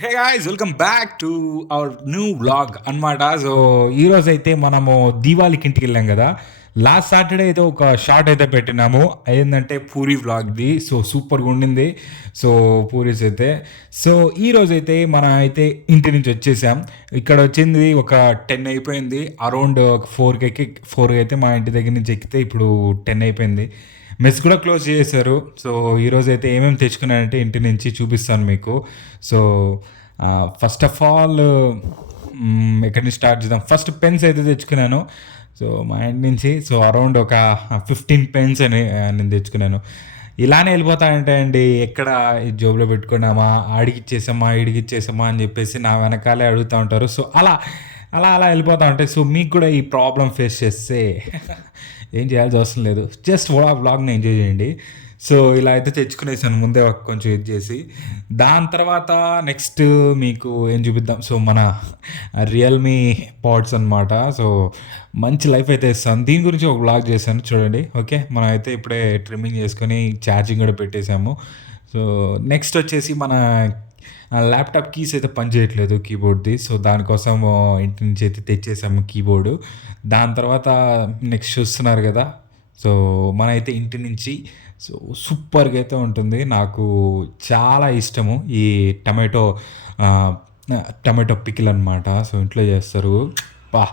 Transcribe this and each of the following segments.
Hey guys welcome back to our new vlog అనమాట. So ఈరోజు అయితే మనము దీవాళికి ఇంటికి వెళ్ళాం కదా. లాస్ట్ సాటర్డే అయితే ఒక షార్ట్ అయితే పెట్టినాము, ఏంటంటే పూరి వ్లాగ్ది. సో సూపర్గా ఉండింది. సో పూరీస్ అయితే సో ఈరోజు అయితే మనం అయితే ఇంటి నుంచి వచ్చేసాం. ఇక్కడ వచ్చింది ఒక 10 అయిపోయింది. అరౌండ్ 4కి అయితే మా ఇంటి దగ్గర నుంచి ఎక్కితే ఇప్పుడు 10 అయిపోయింది. మెస్ కూడా క్లోజ్ చేశారు. సో ఈరోజు అయితే ఏమేమి తెచ్చుకున్నానంటే ఇంటి నుంచి చూపిస్తాను మీకు. సో ఫస్ట్ ఆఫ్ ఆల్ ఎక్కడి నుంచి స్టార్ట్ చేద్దాం. ఫస్ట్ పెన్స్ అయితే తెచ్చుకున్నాను. సో మా ఇంటి నుంచి సో అరౌండ్ ఒక 15 పెన్స్ అని నేను తెచ్చుకున్నాను. ఇలానే వెళ్ళిపోతానంటే అండి, ఎక్కడ ఈ జోబులో పెట్టుకున్నామా, ఆడికిచ్చేసామా, ఈడికిచ్చేసామా అని చెప్పేసి నా వెనకాలే అడుగుతూ ఉంటారు. సో అలా అలా అలా వెళ్ళిపోతూ ఉంటాయి. సో మీకు కూడా ఈ ప్రాబ్లం ఫేస్ చేస్తే ఏం చేయాల్సిన అవసరం లేదు, జస్ట్ వ్లాగ్ని ఎంజాయ్ చేయండి. సో ఇలా అయితే తెచ్చుకునేసాను ముందే కొంచెం ఇది చేసి. దాని తర్వాత నెక్స్ట్ మీకు ఏం చూపిద్దాం. సో మన రియల్మీ పాడ్స్ అనమాట. సో మంచి లైఫ్ అయితే ఇస్తాను. దీని గురించి ఒక వ్లాగ్ చేశాను చూడండి. ఓకే, మనం అయితే ఇప్పుడే ట్రిమ్మింగ్ చేసుకొని ఛార్జింగ్ కూడా పెట్టేశాము. సో నెక్స్ట్ వచ్చేసి మన ల్యాప్టాప్ కీస్ అయితే పనిచేయట్లేదు కీబోర్డ్ది. సో దానికోసం ఇంటి నుంచి అయితే తెచ్చేసాము కీబోర్డు. దాని తర్వాత నెక్స్ట్ చూస్తున్నారు కదా. సో మన అయితే ఇంటి నుంచి సో సూపర్గా అయితే ఉంటుంది. నాకు చాలా ఇష్టము ఈ టమాటో ఆ, టమాటో పికిల్ అనమాట. సో ఇంట్లో చేస్తారు. బా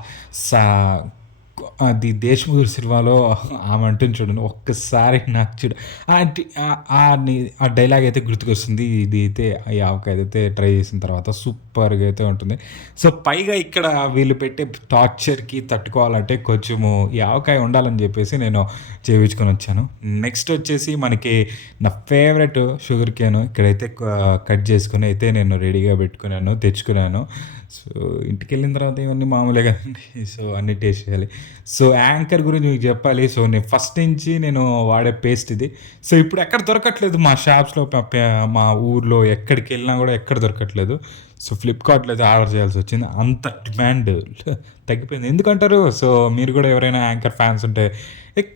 సా అది 'దేశ్ముఖ్' సినిమాలో ఆమె అంటుంది చూడండి, ఒక్కసారి నాకు చూడు ఆ డైలాగ్ అయితే గుర్తుకొస్తుంది. ఇది అయితే ఈ ఆవకాయ అయితే ట్రై చేసిన తర్వాత సూపర్గా అయితే ఉంటుంది. సో పైగా ఇక్కడ వీళ్ళు పెట్టే టార్చర్కి తట్టుకోవాలంటే కొంచెము ఈ ఆవకాయ ఉండాలని చెప్పేసి నేను చేయించుకొని వచ్చాను. నెక్స్ట్ వచ్చేసి మనకి నా ఫేవరెట్ షుగర్ కేన్ ఇక్కడైతే కట్ చేసుకుని అయితే నేను రెడీగా పెట్టుకున్నాను, తెచ్చుకున్నాను. సో ఇంటికి వెళ్ళిన తర్వాత ఇవన్నీ మామూలే కదండి. సో అన్నీ టేస్ట్ చేయాలి. సో యాంకర్ గురించి మీకు చెప్పాలి. సో నేను ఫస్ట్ నుంచి నేను వాడే పేస్ట్ ఇది. సో ఇప్పుడు ఎక్కడ దొరకట్లేదు మా షాప్స్లో, మా ఊర్లో ఎక్కడికి వెళ్ళినా కూడా ఎక్కడ దొరకట్లేదు. సో ఫ్లిప్కార్ట్లో అయితే ఆర్డర్ చేయాల్సి వచ్చింది. అంత డిమాండ్ తగ్గిపోయింది. ఎందుకంటారు? సో మీరు కూడా ఎవరైనా యాంకర్ ఫ్యాన్స్ ఉంటే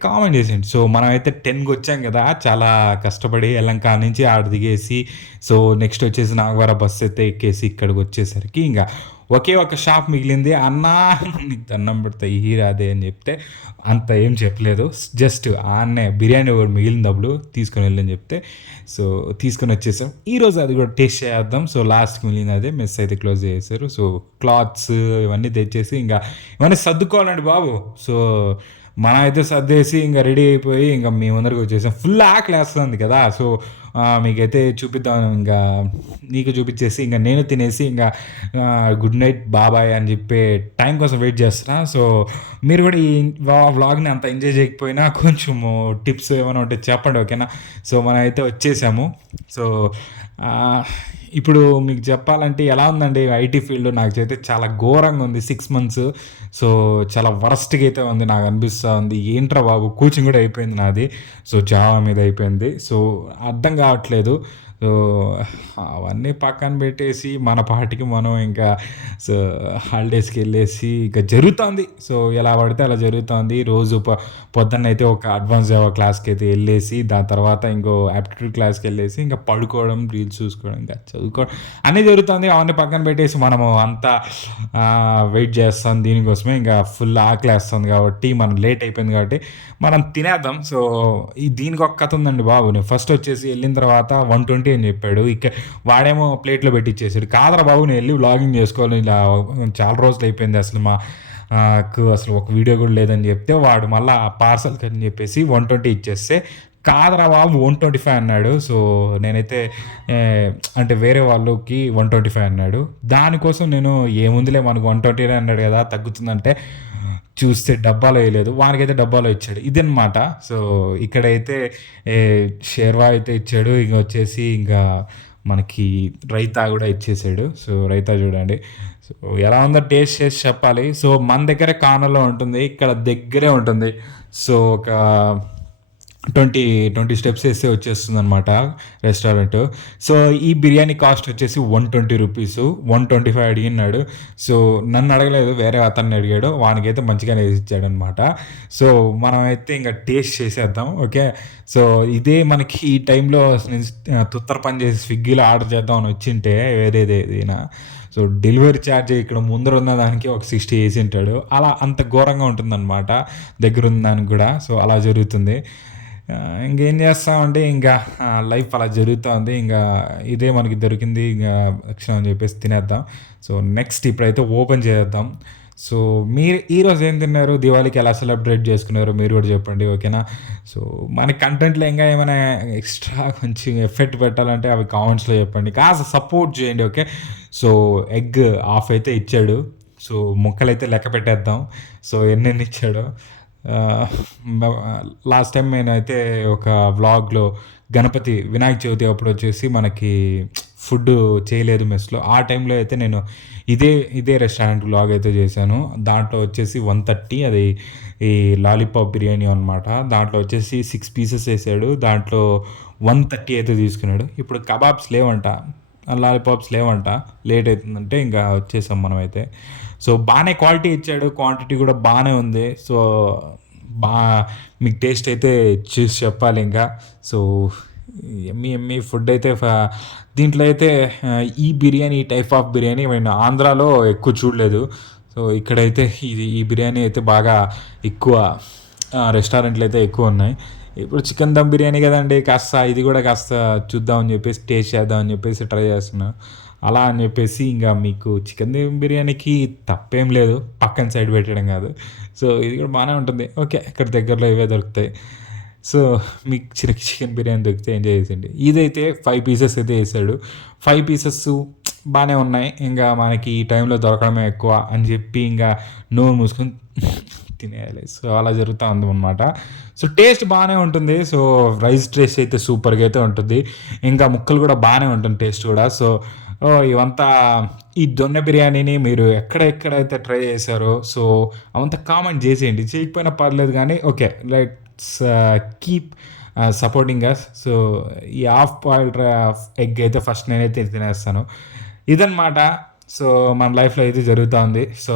కామెంట్ చేసేయండి. సో మనం అయితే 10కి వచ్చాం కదా, చాలా కష్టపడి ఎల్లంక నుంచి ఆడ దిగేసి సో నెక్స్ట్ వచ్చేసి నాగవార బస్సు అయితే ఎక్కేసి ఇక్కడికి వచ్చేసరికి ఇంకా ఒకే ఒక షాప్ మిగిలింది. అన్నా నీకు దండం పెడతా ఈ రాదే అని చెప్తే అంత ఏం చెప్పలేదు. జస్ట్ ఆన్నే బిర్యానీ ఒకటి మిగిలినప్పుడు తీసుకొని వెళ్ళని చెప్తే సో తీసుకొని వచ్చేసాం. ఈరోజు అది కూడా టేస్ట్ చేద్దాం. సో లాస్ట్కి మిగిలిన అదే మెస్ అయితే క్లోజ్ చేశారు. సో క్లాత్స్ ఇవన్నీ తెచ్చేసి ఇంకా ఇవన్నీ సర్దుకోవాలండి బాబు. సో మనం అయితే సర్దేసి ఇంకా రెడీ అయిపోయి ఇంకా మీ ముందరికి వచ్చేసాం. ఫుల్ ఆకలి వేస్తుంది కదా. సో మీకైతే చూపిద్దాం, ఇంకా నీకు చూపించేసి ఇంకా నేను తినేసి ఇంకా గుడ్ నైట్ బాబాయ్ అని చెప్పే టైం కోసం వెయిట్ చేస్తున్నా. సో మీరు కూడా ఈ వ్లాగ్ని అంత ఎంజాయ్ చేయకపోయినా కొంచెము టిప్స్ ఏమైనా ఉంటే చెప్పండి, ఓకేనా. సో మనం అయితే వచ్చేసాము. సో ఇప్పుడు మీకు చెప్పాలంటే ఎలా ఉందండి ఐటీ ఫీల్డ్, నాకు అయితే చాలా ఘోరంగా ఉంది 6 మంత్స్. సో చాలా వరస్ట్గా అయితే ఉంది, నాకు అనిపిస్తూ ఉంది. ఏంట్రా బాబు, కోచింగ్ కూడా అయిపోయింది నాది. సో జావా మీద అయిపోయింది. సో అర్థం కావట్లేదు. సో అవన్నీ పక్కన పెట్టేసి మన పాటికి మనం ఇంకా సో హాలిడేస్కి వెళ్ళేసి ఇంకా జరుగుతుంది. సో ఎలా పడితే అలా జరుగుతుంది. రోజు పొద్దున్న అయితే ఒక అడ్వాన్స్ జావా క్లాస్కి అయితే వెళ్ళేసి దాని తర్వాత ఇంకో యాప్టిట్యూడ్ క్లాస్కి వెళ్ళేసి ఇంకా పడుకోవడం, రీల్స్ చూసుకోవడం, ఇంకా చదువుకోవడం అన్నీ జరుగుతుంది. అవన్నీ పక్కన పెట్టేసి మనము అంతా వెయిట్ చేస్తాం దీనికోసమే. ఇంకా ఫుల్ ఆకలి వేస్తుంది కాబట్టి మనం లేట్ అయిపోయింది కాబట్టి మనం తినేద్దాం. సో దీనికి ఒక కథ ఉందండి బాబు. నేను ఫస్ట్ వచ్చేసి వెళ్ళిన తర్వాత 120 అని చెప్పాడు. ఇక వాడేమో ప్లేట్లో పెట్టిచ్చేసాడు. కాదరా బాబు, నేను వెళ్ళి వ్లాగింగ్ చేసుకోవాలి, ఇలా చాలా రోజులు అయిపోయింది అసలు అసలు ఒక వీడియో కూడా లేదని చెప్తే వాడు మళ్ళీ పార్సల్కి అని చెప్పేసి 120 ఇచ్చేస్తే కాదరా బాబు 125 అన్నాడు. సో నేనైతే అంటే వేరే వాళ్ళకి 125 అన్నాడు. దానికోసం నేను ఏముందిలే మనకు 120 అన్నాడు కదా తగ్గుతుందంటే చూస్తే డబ్బాలో వేయలేదు, వానికైతే డబ్బాలో ఇచ్చాడు. ఇదన్నమాట. సో ఇక్కడైతే షేర్వా అయితే ఇచ్చాడు. ఇంక వచ్చేసి ఇంకా మనకి రైతా కూడా ఇచ్చేసాడు. సో రైతా చూడండి. సో ఎలా ఉందో టేస్ట్ చేసి చెప్పాలి. సో మన దగ్గర కానలో ఉంటుంది, ఇక్కడ దగ్గరే ఉంటుంది. సో ఒక 20, 20 స్టెప్స్ వేస్తే వచ్చేస్తుందనమాట రెస్టారెంట్. సో, ఈ బిర్యానీ కాస్ట్ వచ్చేసి ₹120, 125 అడిగినాడు. సో, నన్ను అడగలేదు, వేరే అతన్ని అడిగాడు. వానికైతే మంచిగానే వేసిచ్చాడనమాట. సో, మనమైతే ఇంక టేస్ట్ చేసేద్దాం. ఓకే. సో, ఇదే మనకి ఈ టైంలో నేను తుత్తర పని చేసి స్విగ్గీలో ఆర్డర్ చేద్దాం అని వచ్చింటే వేరేదేదైనా, సో, డెలివరీ ఛార్జ్ ఇక్కడ ముందర ఉన్న దానికి ఒక 60 ఏసింటాడు. అలా అంత ఘోరంగా ఉంటుందనమాట దగ్గరున్న దానికి కూడా. సో, అలా జరుగుతుంది. ఇంకేం చేస్తామంటే ఇంకా లైఫ్ అలా జరుగుతూ ఉంది. ఇంకా ఇదే మనకి దొరికింది, ఇంకా లక్షణం అని చెప్పేసి తినేద్దాం. సో, నెక్స్ట్ ఇప్పుడైతే ఓపెన్ చేద్దాం. సో, మీరు ఈరోజు ఏం తిన్నారు? దివాళీకి ఎలా సెలబ్రేట్ చేసుకున్నారో మీరు కూడా చెప్పండి. ఓకేనా? సో, మన కంటెంట్‌లో ఇంకా ఏమైనా ఎక్స్ట్రా కొంచెం ఎఫెక్ట్ పెట్టాలంటే అవి కామెంట్స్‌లో చెప్పండి. కాస్త సపోర్ట్ చేయండి. ఓకే. సో, ఎగ్ హాఫ్ అయితే ఇచ్చాడు. సో, ముక్కలైతే లెక్క పెట్టేద్దాం. సో, ఎన్నెన్ని ఇచ్చాడో. ఆహ్, మ లాస్ట్ టైం నేనైతే ఒక వ్లాగ్‌లో గణపతి వినాయక చవితి అప్పుడొచ్చేసి మనకి ఫుడ్డు చేయలేదు మెస్‌లో. ఆ టైంలో అయితే నేను ఇదే రెస్టారెంట్ వ్లాగ్ అయితే చేశాను. దాంట్లో వచ్చేసి 130 అది ఈ లాలీపాప్ బిర్యానీ అనమాట. దాంట్లో వచ్చేసి 6 పీసెస్ ఏసాడు. దాంట్లో 130 అయితే తీసుకున్నాడు. ఇప్పుడు కబాబ్స్ లేవంట. లాలీపాప్స్ లేవంట. లేట్ అయితుందంటే ఇంకా వచ్చేసాం మనమైతే. సో, బానే క్వాలిటీ ఇచ్చాడు. క్వాంటిటీ కూడా బానే ఉంది. సో, బా మీకు టేస్ట్ అయితే చూసి చెప్పాలి ఇంకా. సో, యమ్మీ ఫుడ్ అయితే దీంట్లో అయితే ఈ బిర్యానీ, ఈ టైప్ ఆఫ్ బిర్యానీ నేను ఆంధ్రాలో ఎక్కువ చూడలేదు. సో, ఇక్కడైతే ఈ బిర్యానీ అయితే బాగా ఎక్కువ రెస్టారెంట్లు అయితే ఎక్కువున్నాయి. ఇప్పుడు చికెన్ దమ్ బిర్యానీ కదండీ! కాస్త ఇది కూడా కాస్త చూద్దాం అని చెప్పేసి, టేస్ట్ చేద్దాం అని చెప్పేసి ట్రై చేస్తున్నా. అలా అని చెప్పేసి ఇంక మీకు చికెన్ దమ్ బిర్యానీకి తప్పేం లేదు. పక్కన సైడ్ పెట్టడం కాదు. సో, ఇది కూడా బానే ఉంటుంది. ఓకే. ఇక్కడ దగ్గరలో ఇవే దొరుకుతాయి. సో, మీకు చికెన్ బిర్యానీ దొరికితే ఎంజాయ్ చేసేయండి. ఇదైతే 5 పీసెస్ అయితే ఏసాడు. 5 పీసెస్ బానే ఉన్నాయి. ఇంగా మనకి ఈ టైంలో దొరకడమే ఎక్కువ అని చెప్పి ఇంగా నోరు మూసుకొని తినేయాలి. సో, అలా జరుగుతా ఉందనమాట. సో, టేస్ట్ బానే ఉంటుంది. సో, రైస్ టేస్ట్ అయితే సూపర్‌గా అయితే ఉంటుంది. ఇంకా ముక్కలు కూడా బానే ఉంటుంది టేస్ట్ కూడా. సో, ఇవంతా ఈ దొన్నె బిర్యానీని మీరు ఎక్కడెక్కడైతే ట్రై చేశారో సో, అవంతా కామెంట్ చేసేయండి. చేయకపోయినా పర్లేదు గానీ okay. Let's keep supporting us. So, ఈ హాఫ్ బాయిల్డ్ ఎగ్ అయితే ఫస్ట్ నేనైతే తినేస్తాను. ఇదనమాట. సో, మన లైఫ్‌లో ఇది జరుగుతా ఉంది. సో,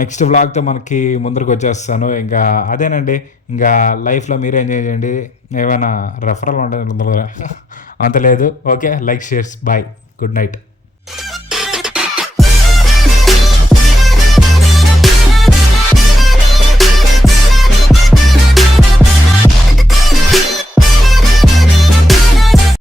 నెక్స్ట్ వ్లాగ్‌తో మనకి ముందరకొచ్చేస్తాను. ఇంకా అదేనండి. ఇంకా లైఫ్‌లో మీరే ఎంజాయ్ చేయండి. ఏమైనా రెఫరల్ ఉంటే అంత లేదు. Okay. Like, shares. Bye. Good night.